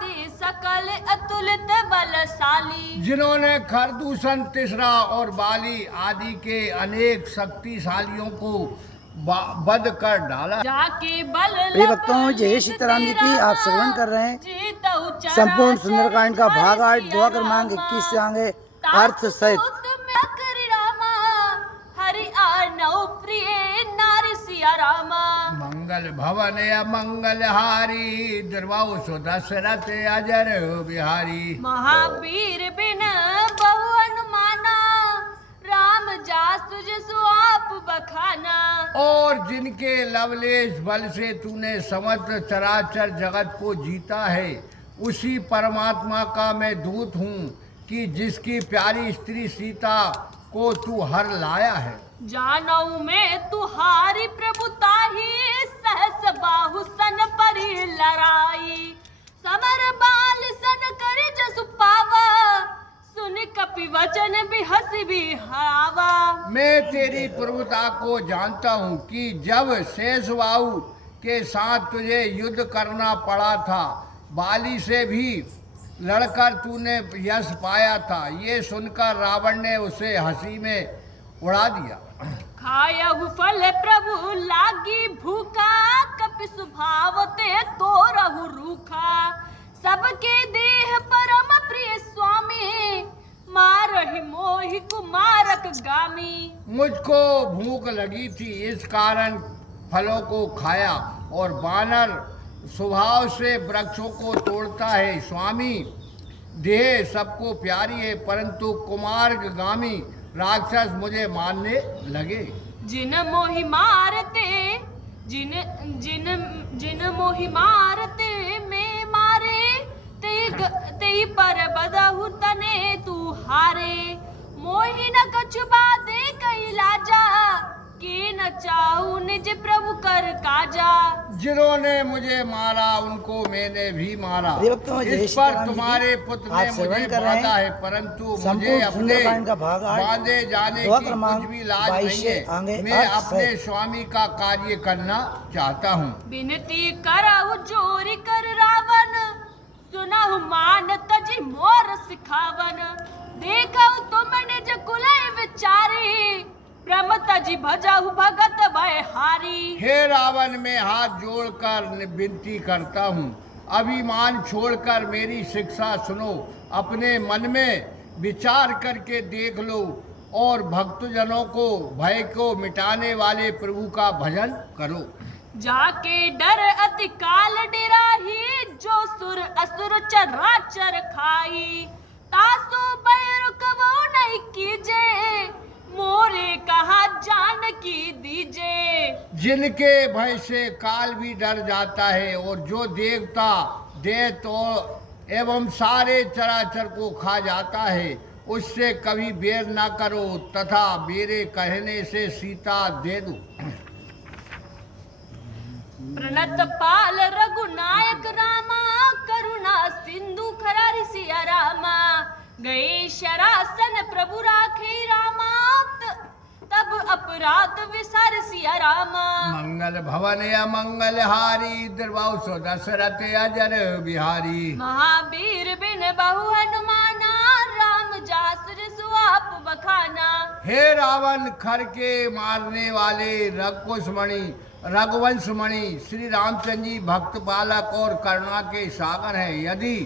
आदि सकल अतुलित बलशाली। जिन्होंने खरदूषण, तिसरा और बाली आदि के अनेक शक्तिशालियों को वध कर डाला। जाके बल प्रिय भक्तों, जय सीताराम जी की आप श्रवण कर रहे हैं संपूर्ण सुंदरकांड का भाग 8 दुआ क्रमांक 21 से आगे अर्थ सहित। हरि आनौ प्रिय नारी सिया रामा। मंगल भवन मंगल हारी द्रवाउ सुदशरथ अजर बिहारी। महावीर बिन बहु अनुमाना राम जास तुझ सुआप बखाना। और जिनके लवलेश बल से तूने समस्त चराचर जगत को जीता है, उसी परमात्मा का मैं दूत हूँ कि जिसकी प्यारी स्त्री सीता को तू हर लाया है। जानऊ में तुहारी प्रभुता ही सहस बाहु सन परी लड़ाई। समर बाल सन कर जसु पावा सुन कपि वचन भी हंसी भी हरावा। मैं तेरी प्रभुता को जानता हूँ कि जब शेषवाहु के साथ तुझे युद्ध करना पड़ा था, बाली से भी लड़कर तूने यश पाया था। ये सुनकर रावण ने उसे हंसी में उड़ा दिया। खायहु फल प्रभु लागी भूखा कपि स्वभाव ते तो रहु रूखा। सबके देह परम प्रिय स्वामी मारहि मोहि कुमारक गामी। मुझको भूख लगी थी, इस कारण फलों को खाया, और बानर स्वभाव से वृक्षों को तोड़ता है। स्वामी, देह सबको प्यारी है, परंतु कुमारगामी राक्षस मुझे मारने लगे। जिन मोहि मारते जिन जिन जिन मोहि मारते में मारे ते पर बदहु तने तू हारे। मोहि न कछु बादे कई लाजा कि न चाहू निज प्रभु कर काजा। जिन्होंने मुझे मारा उनको मैंने भी मारा। प्रिय भक्तों, जय इस पर सीताराम जी तुम्हारे की पुत्र आप ने श्रवण मुझे कर रहे हैं बांधा है, परंतु मुझे संपूर्ण अपने सुंदरकांड का भाग 8 बांधे जाने दुआ की क्रमांक कुछ भी लाज 22 नहीं से है। आगे मैं अर्थ अपने सहित। स्वामी का कार्य करना चाहता हूँ। बिनती करहु जोरी कर रावण सुनहु मान तजी मोर सिखावन। देखहु तुम निज कुलय विचारी ब्रह्म तजी भजहु भगत भय हारी। हे रावण, मैं हाथ जोड़कर विनती करता हूँ, अभिमान छोड़कर मेरी शिक्षा सुनो। अपने मन में विचार करके देख लो और भक्तजनों को भय को मिटाने वाले प्रभु का भजन करो। जाके डर अति काल डेराही जो सुर असुर चराचर खाई। तासो बैर कबो नहीं कीजे मोरे कहा जान की दीजे। जिनके भय से काल भी डर जाता है और जो देवता दैत्य तो एवं सारे चराचर को खा जाता है, उससे कभी बैर न करो तथा मेरे कहने से सीता दे दो। प्रणत पाल रघुनायक रामा करुणा सिंधु खरारी सिया रामा। गए शरासन प्रभु राखे रामा तब अपराध विसार सिया रामा। मंगल भवन या मंगल हारी द्रवाउ सो दशरथ अजर बिहारी। महावीर बिन बहु हनुमाना राम जास सुआप बखाना। हे रावण, खर के मारने वाले रघुकुशमणि रघुवंशमणि श्री रामचंद्र जी भक्त बालक और करुणा के सागर हैं। यदि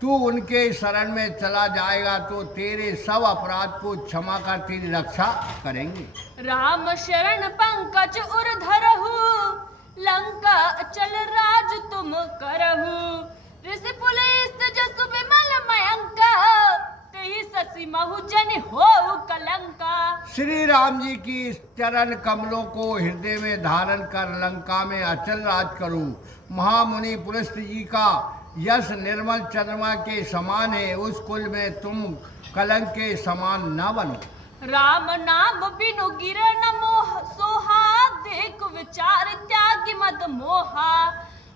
तू उनके शरण में चला जाएगा तो तेरे सब अपराध को क्षमा कर तेरी रक्षा करेंगे। राम शरण पंकज उर धरहु लंका अचल राज तुम करहु। ऋषि पुलिस जसु विमल मयंका तेहि ससी महु जन हो कलंका। श्री राम जी की चरण कमलों को हृदय में धारण कर लंका में अचल राज करूं। महामुनि पुलस्त जी का यश निर्मल चंद्रमा के समान है, उस कुल में तुम कलंक के समान न बनो। राम नाम बिनु गिर न मोह सोहा देख विचार त्याग मद मोहा।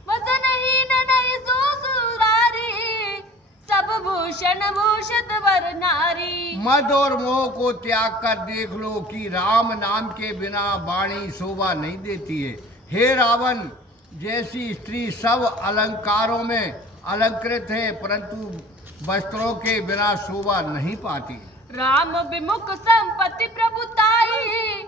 वसन हीन नहीं सो सुरारी सब भूषण भूषित वर नारी। मद और मोह को त्याग कर देख लो कि राम नाम के बिना वाणी शोभा नहीं देती है। हे रावण जैसी स्त्री सब अलंकारों में अलंकृत है, परंतु वस्त्रों के बिना शोभा नहीं पाती। राम विमुख संपत्ति प्रभुताई,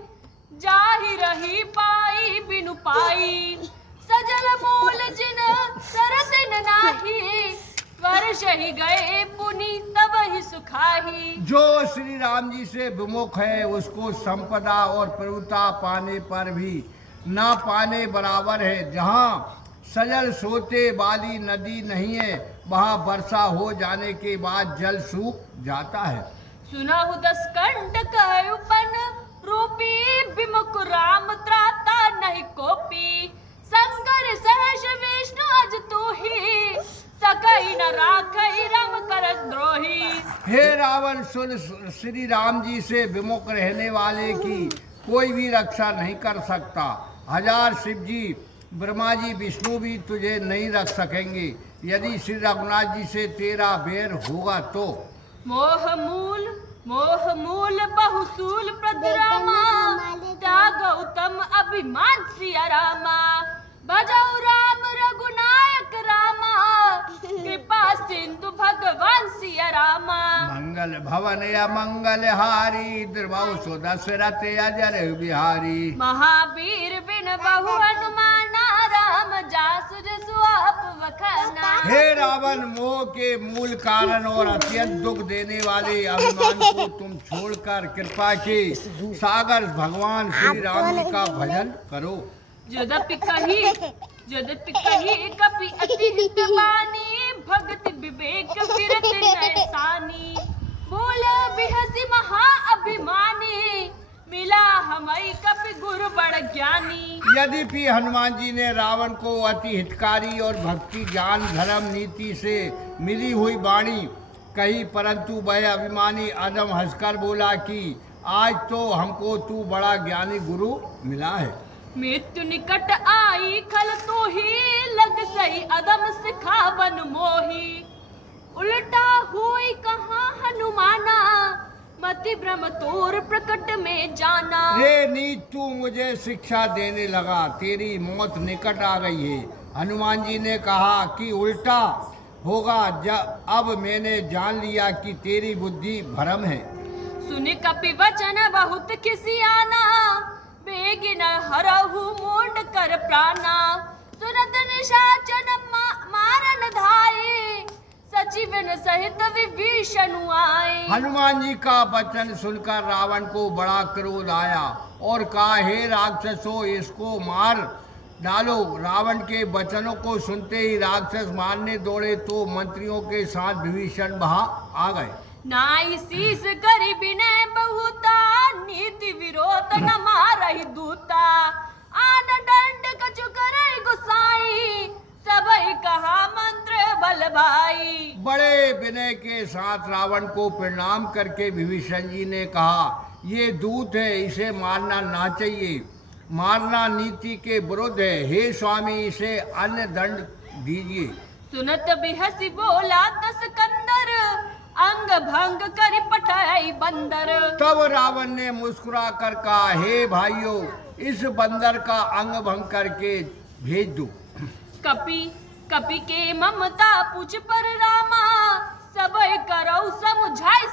जाहि रही पाई बिनु पाई। सजल मूल जिन सरसिन नाही, वर्ष ही गए पुनि तब ही सुखाही। जो श्री राम जी से विमुख है उसको संपदा और प्रभुता पाने पर भी ना पाने बराबर है। जहाँ सजल सोते वाली नदी नहीं है, वहाँ वर्षा हो जाने के बाद जल सूख जाता है। सुनाहु दस कंटक उपन रूपी, विमुख राम त्राता नहीं कोपी। शंकर सहज विष्णु अज तू ही, सकई न राखई रम कर द्रोही। हे रावण, सुन, श्री राम जी से विमुख रहने वाले की कोई भी रक्षा नहीं कर सकता। हजार शिव जी, ब्रह्मा जी, विष्णु भी तुझे नहीं रख सकेंगे यदि श्री रघुनाथ जी से तेरा बैर होगा तो। मोह मूल बहुसूल प्रद्रामा, त्याग उत्तम अभिमान सिया रामा। भजऊ राम रघुनायक रामा, कृपा सिंधु भगवान सिया रामा। मंगल भवन या मंगल हारी, द्रवौ सो दशरथ अजर बिहारी। महावीर बिन बहु हनुमाना, राम जासु जसु आप वखाना। हे रावण, मोह के मूल कारण और अत्यंत दुख देने वाले अभिमान को तुम छोड़कर कृपा के सागर भगवान श्री राम जी का भजन करो। जदपि कही कपि अति हित बानी, भगति विवेक विरत नैसानी। बोल बिहसी महा अभिमानी, मिला हमई कपि गुरु बड़ ज्ञानी। यद्यपि हनुमान जी ने रावण को अति हितकारी और भक्ति ज्ञान धर्म नीति से मिली हुई वाणी कही, परंतु वह अभिमानी अदम हंसकर बोला कि आज तो हमको तू बड़ा ज्ञानी गुरु मिला है। मृत्यु निकट आई खल तो ही, लग सही अदम सिखावन मोही। उल्टा हुई कहाँ हनुमाना, मति भ्रम तोर प्रकट में जाना। रे नीच, तू मुझे शिक्षा देने लगा, तेरी मौत निकट आ गई है। हनुमान जी ने कहा कि उल्टा होगा, अब मैंने जान लिया कि तेरी बुद्धि भ्रम है। सुनि कपि वचन बहुत खिसियाना, बेगिन हरहु मूंड कर प्राणा। सुनत निशाचन मारन धाये, सचिवन सहित विभीषण आए। हनुमान जी का वचन सुनकर रावण को बड़ा क्रोध आया और कहा, हे राक्षसों, इसको मार डालो। रावण के वचनों को सुनते ही राक्षस मारने दौड़े तो मंत्रियों के साथ विभीषण वहां आ गए। नाई शीस करी विनय बहुता, नीति विरोध न मारहि दूता। आन दंड कछु करई गुसाई, सबई कहा मंत्र बल भाई। बड़े विनय के साथ रावण को प्रणाम करके विभीषण जी ने कहा, ये दूत है, इसे मारना ना चाहिए, मारना नीति के विरुद्ध है। हे स्वामी, इसे अन्य दंड दीजिए। सुनत बिहसी बोला दस कंदर, अंग भंग करि पठाई बंदर। तब रावण ने मुस्कुरा कर कहा, हे भाइयों, इस बंदर का अंग भंग करके भेज दो। कपि के ममता पूछ पर रामा, सब करौ समझाई